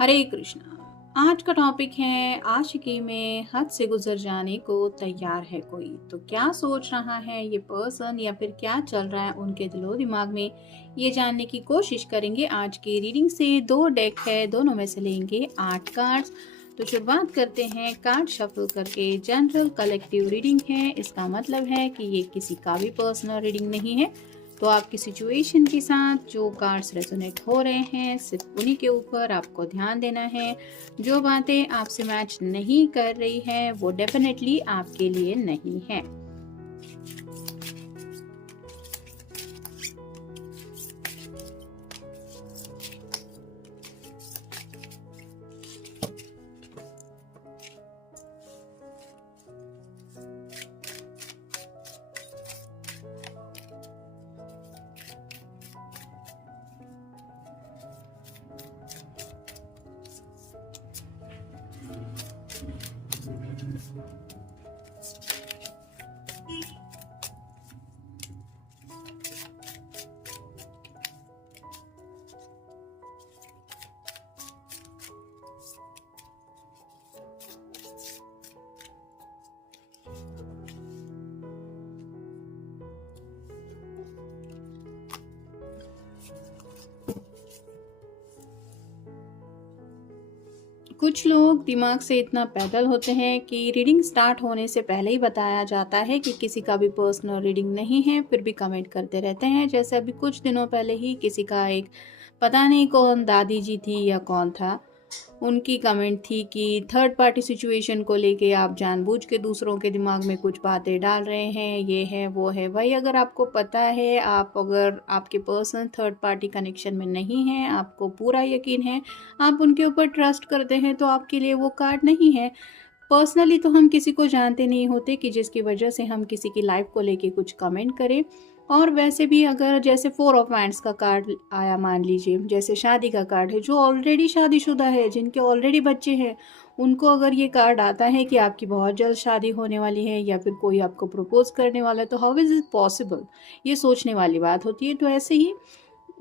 हरे कृष्णा। आज का टॉपिक है आशिकी में हद से गुजर जाने को तैयार है कोई। तो क्या सोच रहा है ये पर्सन या फिर क्या चल रहा है उनके दिलो दिमाग में, ये जानने की कोशिश करेंगे आज की रीडिंग से। दो डेक है, दोनों में से लेंगे 8 कार्ड्स। तो शुरुआत करते हैं कार्ड शफल करके। जनरल कलेक्टिव रीडिंग है, इसका मतलब है कि ये किसी का भी पर्सनल रीडिंग नहीं है। तो आपकी सिचुएशन के साथ जो कार्ड्स रेजोनेट हो रहे हैं सिर्फ उन्हीं के ऊपर आपको ध्यान देना है। जो बातें आपसे मैच नहीं कर रही है वो डेफिनेटली आपके लिए नहीं है। कुछ लोग दिमाग से इतना पैदल होते हैं कि रीडिंग स्टार्ट होने से पहले ही बताया जाता है कि किसी का भी पर्सनल रीडिंग नहीं है, फिर भी कमेंट करते रहते हैं। जैसे अभी कुछ दिनों पहले ही किसी का एक पता नहीं कौन दादी जी थी या कौन था, उनकी कमेंट थी कि थर्ड पार्टी सिचुएशन को लेके आप जानबूझ के दूसरों के दिमाग में कुछ बातें डाल रहे हैं, ये है वो है। भाई अगर आपको पता है, अगर आपके पर्सन थर्ड पार्टी कनेक्शन में नहीं है, आपको पूरा यकीन है, आप उनके ऊपर ट्रस्ट करते हैं, तो आपके लिए वो कार्ड नहीं है। पर्सनली तो हम किसी को जानते नहीं होते कि जिसकी वजह से हम किसी की लाइफ को लेके कुछ कमेंट करें। और वैसे भी अगर जैसे 4 ऑफ वांड्स का कार्ड आया, मान लीजिए जैसे शादी का कार्ड है, जो ऑलरेडी शादीशुदा है, जिनके ऑलरेडी बच्चे हैं, उनको अगर ये कार्ड आता है कि आपकी बहुत जल्द शादी होने वाली है या फिर कोई आपको प्रपोज करने वाला है, तो हाउ इज़ इट पॉसिबल, ये सोचने वाली बात होती है। तो ऐसे ही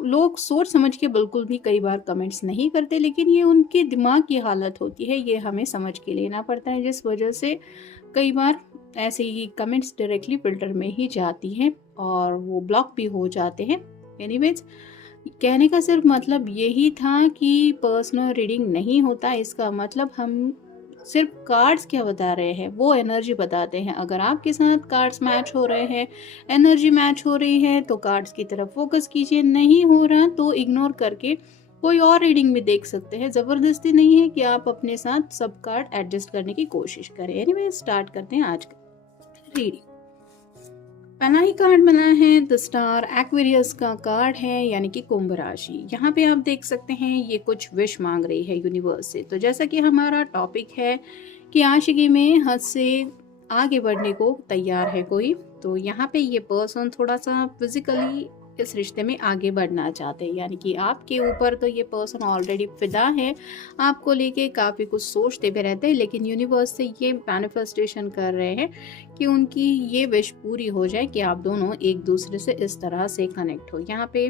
लोग सोच समझ के बिल्कुल भी कई बार कमेंट्स नहीं करते, लेकिन ये उनके दिमाग की हालत होती है, ये हमें समझ के लेना पड़ता है, जिस वजह से कई बार ऐसे ही कमेंट्स डायरेक्टली फिल्टर में ही जाती हैं और वो ब्लॉक भी हो जाते हैं। एनीवेज, कहने का सिर्फ मतलब यही था कि पर्सनल रीडिंग नहीं होता, इसका मतलब हम सिर्फ कार्ड्स क्या बता रहे हैं, वो एनर्जी बताते हैं। अगर आपके साथ कार्ड्स मैच हो रहे हैं, एनर्जी मैच हो रही है, तो कार्ड्स की तरफ फोकस कीजिए। नहीं हो रहा तो इग्नोर करके कोई और रीडिंग भी देख सकते हैं। ज़बरदस्ती नहीं है कि आप अपने साथ सब कार्ड एडजस्ट करने की कोशिश करें। एनीवे, स्टार्ट करते हैं आज का रीडिंग। पहला ही कार्ड बना है द स्टार, एक्वेरियस का कार्ड है, यानी कि कुंभ राशि। यहाँ पे आप देख सकते हैं ये कुछ विश मांग रही है यूनिवर्स से। तो जैसा कि हमारा टॉपिक है कि आशिकी में हद से आगे बढ़ने को तैयार है कोई, तो यहाँ पे ये पर्सन थोड़ा सा फिजिकली इस रिश्ते में आगे बढ़ना चाहते हैं, यानी कि आपके ऊपर तो ये पर्सन ऑलरेडी फिदा है, आपको लेके काफ़ी कुछ सोचते भी रहते हैं, लेकिन यूनिवर्स से ये मैनिफेस्टेशन कर रहे हैं कि उनकी ये विश पूरी हो जाए कि आप दोनों एक दूसरे से इस तरह से कनेक्ट हो। यहाँ पे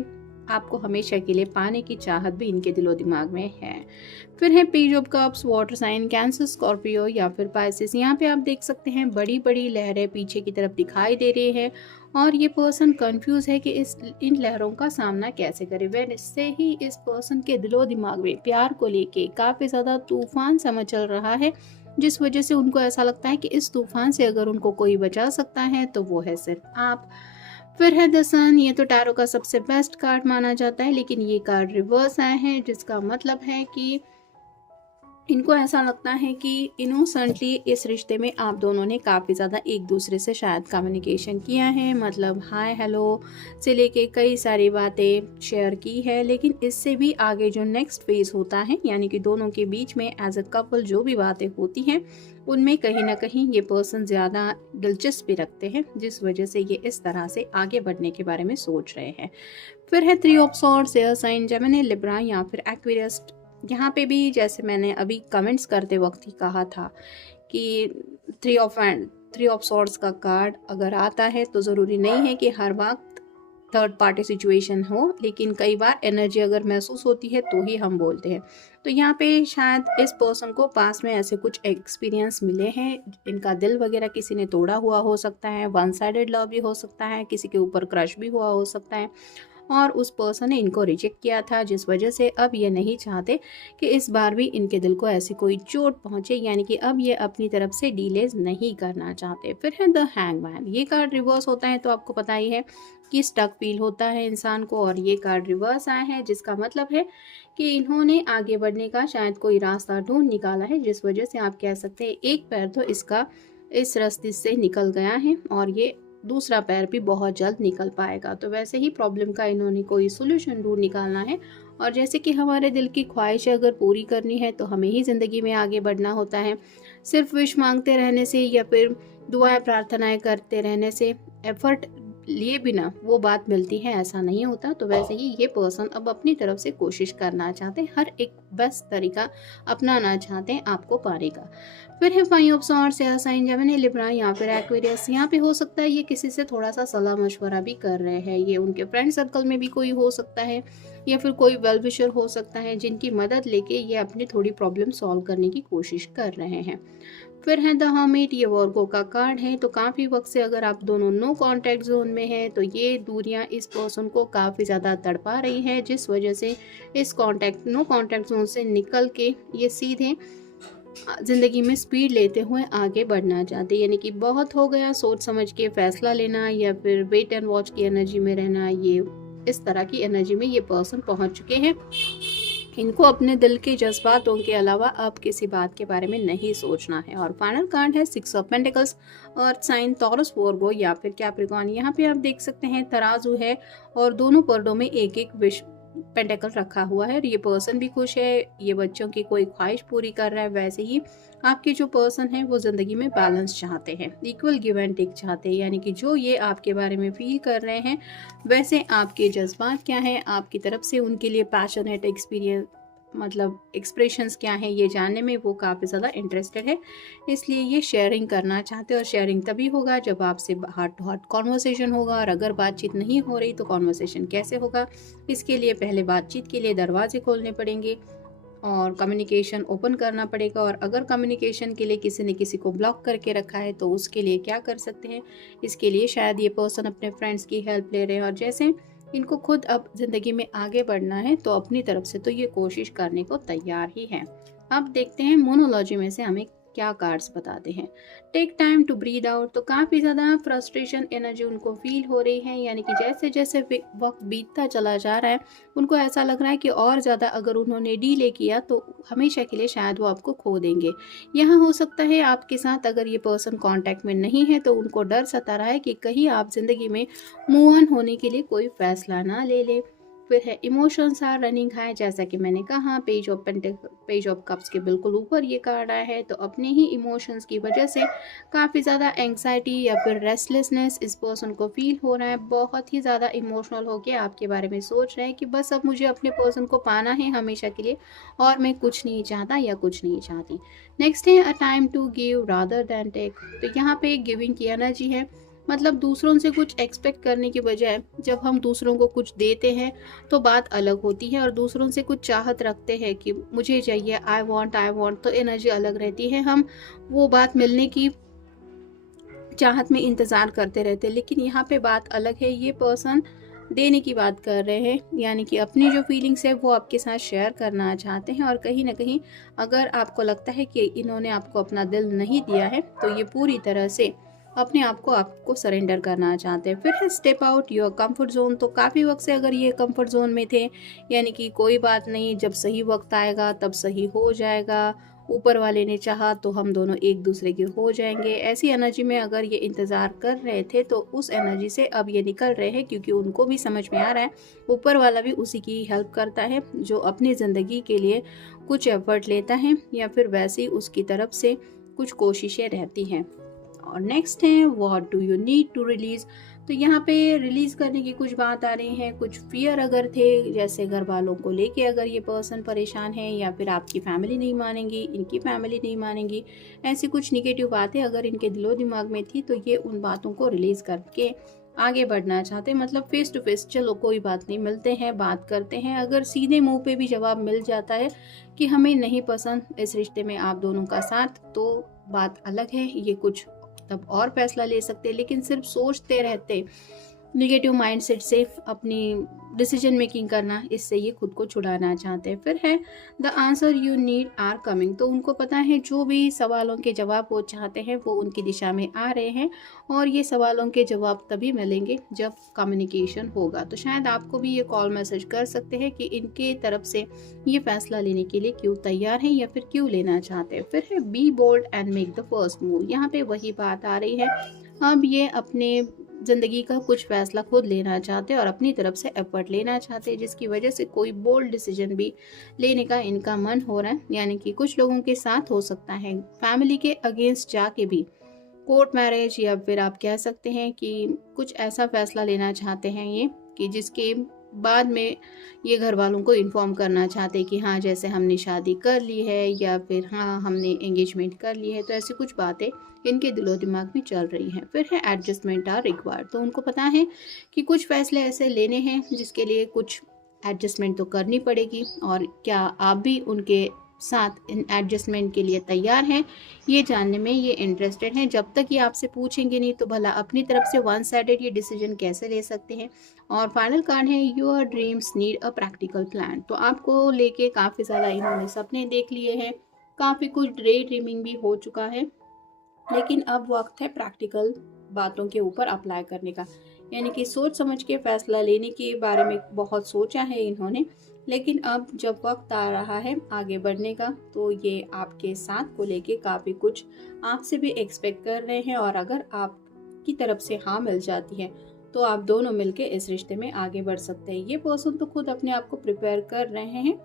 आपको हमेशा के लिए पाने की चाहत भी इनके दिलो दिमाग में है। फिर है page of cups, water sign, Cancer, Scorpio या फिर पाइसिस। यहाँ पे आप देख सकते हैं बड़ी बड़ी लहरें पीछे की तरफ दिखाई दे रही है और ये पर्सन कंफ्यूज है कि इन लहरों का सामना कैसे करे। वह इससे ही इस पर्सन के दिलो दिमाग में प्यार को लेके काफ़ी ज़्यादा तूफान सा मचल रहा है, जिस वजह से उनको ऐसा लगता है कि इस तूफान से अगर उनको कोई बचा सकता है तो वो है सिर्फ आप। फिर है द सन, ये तो टैरो का सबसे बेस्ट कार्ड माना जाता है, लेकिन ये कार्ड रिवर्स आया है, जिसका मतलब है कि इनको ऐसा लगता है कि इनोसेंटली इस रिश्ते में आप दोनों ने काफ़ी ज़्यादा एक दूसरे से शायद कम्युनिकेशन किया है, मतलब हाय हेलो से लेके कई सारी बातें शेयर की है। लेकिन इससे भी आगे जो नेक्स्ट फेज होता है, यानी कि दोनों के बीच में एज अ कपल जो भी बातें होती हैं, उनमें कहीं ना कहीं ये पर्सन ज़्यादा दिलचस्पी रखते हैं, जिस वजह से ये इस तरह से आगे बढ़ने के बारे में सोच रहे हैं। फिर है 3 of swords, air sign, Gemini, Libra या फिर एक्वेरियस। यहाँ पे भी जैसे मैंने अभी कमेंट्स करते वक्त ही कहा था कि 3 ऑफ सॉर्ड्स का कार्ड अगर आता है तो ज़रूरी नहीं है कि हर वक्त थर्ड पार्टी सिचुएशन हो, लेकिन कई बार एनर्जी अगर महसूस होती है तो ही हम बोलते हैं। तो यहाँ पे शायद इस पर्सन को पास में ऐसे कुछ एक्सपीरियंस मिले हैं, इनका दिल वगैरह किसी ने तोड़ा हुआ हो सकता है, वन साइडेड लव भी हो सकता है, किसी के ऊपर क्रश भी हुआ हो सकता है और उस पर्सन ने इनको रिजेक्ट किया था, जिस वजह से अब ये नहीं चाहते कि इस बार भी इनके दिल को ऐसी कोई चोट पहुंचे, यानी कि अब ये अपनी तरफ से डीलेज नहीं करना चाहते। फिर है द हैंगमैन। ये कार्ड रिवर्स होता है तो आपको पता ही है कि स्टक फील होता है इंसान को, और ये कार्ड रिवर्स आया है जिसका मतलब है कि इन्होंने आगे बढ़ने का शायद कोई रास्ता ढूंढ निकाला है, जिस वजह से आप कह सकते हैं एक पैर तो इसका इस रास्ते से निकल गया है और ये दूसरा पैर भी बहुत जल्द निकल पाएगा। तो वैसे ही प्रॉब्लम का इन्होंने कोई सोल्यूशन ढूंढ निकालना है, और जैसे कि हमारे दिल की ख्वाहिशें अगर पूरी करनी है तो हमें ही ज़िंदगी में आगे बढ़ना होता है। सिर्फ विश मांगते रहने से या फिर दुआएं प्रार्थनाएं करते रहने से, एफर्ट लिए बिना वो बात मिलती है ऐसा नहीं होता। तो वैसे ही ये पर्सन अब अपनी तरफ से कोशिश करना चाहते हैं, हर एक बेस्ट तरीका अपनाना चाहते हैं आपको पाने का। फिर है फाइव ऑफ सॉर्ड्स या साइन जेमिनी लिब्रा या फिर एक्वेरियस। यहाँ पे हो सकता है ये किसी से थोड़ा सा सलाह मशवरा भी कर रहे हैं, ये उनके फ्रेंड सर्कल में भी कोई हो सकता है या फिर कोई वेल विशर हो सकता है जिनकी मदद लेके ये अपनी थोड़ी प्रॉब्लम सॉल्व करने की कोशिश कर रहे हैं। फिर है द हर्मिट, ये वर्गो का कार्ड है। तो काफ़ी वक्त से अगर आप दोनों नो कांटेक्ट जोन में हैं तो ये दूरियां इस पर्सन को काफ़ी ज़्यादा तड़पा रही है, जिस वजह से इस नो कांटेक्ट जोन से निकल के ये सीधे ज़िंदगी में स्पीड लेते हुए आगे बढ़ना चाहते, यानी कि बहुत हो गया सोच समझ के फैसला लेना या फिर वेट एंड वॉच की एनर्जी में रहना, ये इस तरह की एनर्जी में ये पर्सन पहुंच चुके हैं। इनको अपने दिल के जज्बातों के अलावा अब किसी बात के बारे में नहीं सोचना है। और फाइनल कार्ड है six of pentacles, earth sign, Taurus, Virgo या फिर कैप्रिकॉर्न। यहाँ पे आप देख सकते हैं तराजू है और दोनों पर्दों में एक एक विश पेंटिकल रखा हुआ है। ये पर्सन भी खुश है, ये बच्चों की कोई ख्वाहिश पूरी कर रहा है। वैसे ही आपके जो पर्सन है वो जिंदगी में बैलेंस चाहते हैं, इक्वल गिव एंड टेक चाहते हैं, यानी कि जो ये आपके बारे में फील कर रहे हैं वैसे आपके जज्बात क्या है, आपकी तरफ से उनके लिए पैशनेट एक्सपीरियंस मतलब एक्सप्रेशंस क्या है, ये जानने में वो काफ़ी ज़्यादा इंटरेस्टेड है। इसलिए ये शेयरिंग करना चाहते हैं, और शेयरिंग तभी होगा जब आपसे हार्ट टू हार्ट कॉन्वर्सेशन होगा। और अगर बातचीत नहीं हो रही तो कॉन्वर्सेशन कैसे होगा, इसके लिए पहले बातचीत के लिए दरवाजे खोलने पड़ेंगे और कम्युनिकेशन ओपन करना पड़ेगा। और अगर कम्युनिकेशन के लिए किसी ने किसी को ब्लॉक करके रखा है तो उसके लिए क्या कर सकते हैं, इसके लिए शायद ये पर्सन अपने फ्रेंड्स की हेल्प ले रहे हैं। और जैसे इनको खुद अब ज़िंदगी में आगे बढ़ना है तो अपनी तरफ से तो ये कोशिश करने को तैयार ही है। अब देखते हैं मोनोलॉजी में से हमें क्या कार्ड्स बताते हैं। Take time to breathe out, तो काफ़ी ज़्यादा फ्रस्ट्रेशन एनर्जी उनको फील हो रही है, यानी कि जैसे जैसे वक्त बीतता चला जा रहा है उनको ऐसा लग रहा है कि और ज़्यादा अगर उन्होंने डीले किया तो हमेशा के लिए शायद वो आपको खो देंगे। यहाँ हो सकता है आपके साथ अगर ये पर्सन कांटेक्ट में नहीं है तो उनको डर सता रहा है कि कहीं आप ज़िंदगी में मूव ऑन होने के लिए कोई फैसला ना ले ले। फिर है इमोशंस आर रनिंग हाई, जैसा कि मैंने कहा पेज ऑफ कप्स के बिल्कुल ऊपर ये कार्ड आया है। तो अपने ही इमोशंस की वजह से काफ़ी ज़्यादा एंग्जाइटी या फिर रेस्टलेसनेस इस पर्सन को फील हो रहा है, बहुत ही ज़्यादा इमोशनल होकर आपके बारे में सोच रहे हैं कि बस अब मुझे अपने पर्सन को पाना है हमेशा के लिए और मैं कुछ नहीं चाहता या कुछ नहीं चाहती। नेक्स्ट है a time to give rather than take, तो यहाँ पे गिविंग की एनर्जी है, मतलब दूसरों से कुछ एक्सपेक्ट करने की बजाय जब हम दूसरों को कुछ देते हैं तो बात अलग होती है, और दूसरों से कुछ चाहत रखते हैं कि मुझे चाहिए, आई वांट, तो एनर्जी अलग रहती है। हम वो बात मिलने की चाहत में इंतज़ार करते रहते हैं, लेकिन यहाँ पे बात अलग है। ये पर्सन देने की बात कर रहे हैं, यानी कि अपनी जो फीलिंग्स है वो आपके साथ शेयर करना चाहते हैं। और कहीं ना कहीं अगर आपको लगता है कि इन्होंने आपको अपना दिल नहीं दिया है तो ये पूरी तरह से अपने आप को आपको सरेंडर करना चाहते हैं। फिर है step out your comfort zone, तो काफ़ी वक्त से अगर ये कंफर्ट जोन में थे, यानी कि कोई बात नहीं, जब सही वक्त आएगा तब सही हो जाएगा, ऊपर वाले ने चाहा तो हम दोनों एक दूसरे के हो जाएंगे, ऐसी एनर्जी में अगर ये इंतज़ार कर रहे थे तो उस एनर्जी से अब ये निकल रहे हैं, क्योंकि उनको भी समझ में आ रहा है ऊपर वाला भी उसी की हेल्प करता है जो अपनी ज़िंदगी के लिए कुछ एफर्ट लेता है या फिर वैसे ही उसकी तरफ से कुछ कोशिशें रहती हैं। और नेक्स्ट है what do you need to release, तो यहाँ पे रिलीज करने की कुछ बात आ रही है। कुछ फियर अगर थे, जैसे घर वालों को लेके अगर ये पर्सन परेशान है, या फिर आपकी फैमिली नहीं मानेंगी, इनकी फैमिली नहीं मानेंगी, ऐसी कुछ निगेटिव बातें अगर इनके दिलो दिमाग में थी तो ये उन बातों को रिलीज करके आगे बढ़ना चाहते हैं, मतलब फेस टू फेस, चलो कोई बात नहीं, मिलते हैं, बात करते हैं। अगर सीधे मुंह पे भी जवाब मिल जाता है कि हमें नहीं पसंद इस रिश्ते में आप दोनों का साथ, तो बात अलग है, ये कुछ तब और फैसला ले सकते हैं। लेकिन सिर्फ सोचते रहते, निगेटिव माइंडसेट से अपनी डिसीजन मेकिंग करना, इससे ये खुद को छुड़ाना चाहते हैं। फिर है the answer you need are coming. तो उनको पता है जो भी सवालों के जवाब वो चाहते हैं वो उनकी दिशा में आ रहे हैं, और ये सवालों के जवाब तभी मिलेंगे जब कम्युनिकेशन होगा। तो शायद आपको भी ये कॉल मैसेज कर सकते हैं कि इनके तरफ से ये फैसला लेने के लिए क्यों तैयार हैं या फिर क्यों लेना चाहते हैं। फिर है be bold and make the first move. यहाँ पे वही बात आ रही है, अब ये अपने ज़िंदगी का कुछ फैसला खुद लेना चाहते हैं और अपनी तरफ से एफर्ट लेना चाहते हैं, जिसकी वजह से कोई बोल्ड डिसीजन भी लेने का इनका मन हो रहा है। यानी कि कुछ लोगों के साथ हो सकता है फैमिली के अगेंस्ट जाके भी कोर्ट मैरिज, या फिर आप कह सकते हैं कि कुछ ऐसा फैसला लेना चाहते हैं ये कि जिसके बाद में ये घर वालों को इन्फॉर्म करना चाहते हैं कि हाँ, जैसे हमने शादी कर ली है या फिर हाँ हमने एंगेजमेंट कर ली है। तो ऐसी कुछ बातें इनके दिलो दिमाग में चल रही हैं। फिर है एडजस्टमेंट आर रिक्वायर्ड। तो उनको पता है कि कुछ फैसले ऐसे लेने हैं जिसके लिए कुछ एडजस्टमेंट तो करनी पड़ेगी, और क्या आप भी उनके साथ इन एडजस्टमेंट के लिए तैयार हैं, ये जानने में ये इंटरेस्टेड हैं। जब तक ये आपसे पूछेंगे नहीं तो भला अपनी तरफ से वन साइडेड ये डिसीजन कैसे ले सकते हैं। और फाइनल कार्ड है your dreams need a practical plan. तो आपको लेके काफ़ी ज़्यादा इन्होंने सपने देख लिए हैं, काफ़ी कुछ डे ड्रीमिंग भी हो चुका है, लेकिन अब वक्त है प्रैक्टिकल बातों के ऊपर अप्लाई करने का। यानी कि सोच समझ के फैसला लेने के बारे में बहुत सोचा है इन्होंने, लेकिन अब जब वक्त आ रहा है आगे बढ़ने का, तो ये आपके साथ को लेके काफ़ी कुछ आपसे भी एक्सपेक्ट कर रहे हैं। और अगर आपकी तरफ से हाँ मिल जाती है तो आप दोनों मिलके इस रिश्ते में आगे बढ़ सकते हैं। ये पर्सन तो खुद अपने आप को प्रिपेयर कर रहे हैं,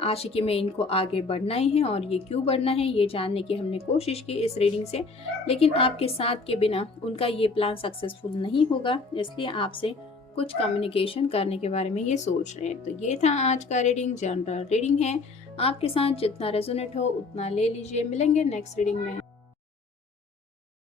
आशिकी में इनको आगे बढ़ना ही है, और ये क्यों बढ़ना है ये जानने की हमने कोशिश की इस रीडिंग से। लेकिन आपके साथ के बिना उनका ये प्लान सक्सेसफुल नहीं होगा, इसलिए आपसे कुछ कम्युनिकेशन करने के बारे में ये सोच रहे हैं। तो ये था आज का रीडिंग, जनरल रीडिंग है, आपके साथ जितना रेजोनेट हो उतना ले लीजिए। मिलेंगे नेक्स्ट रीडिंग में।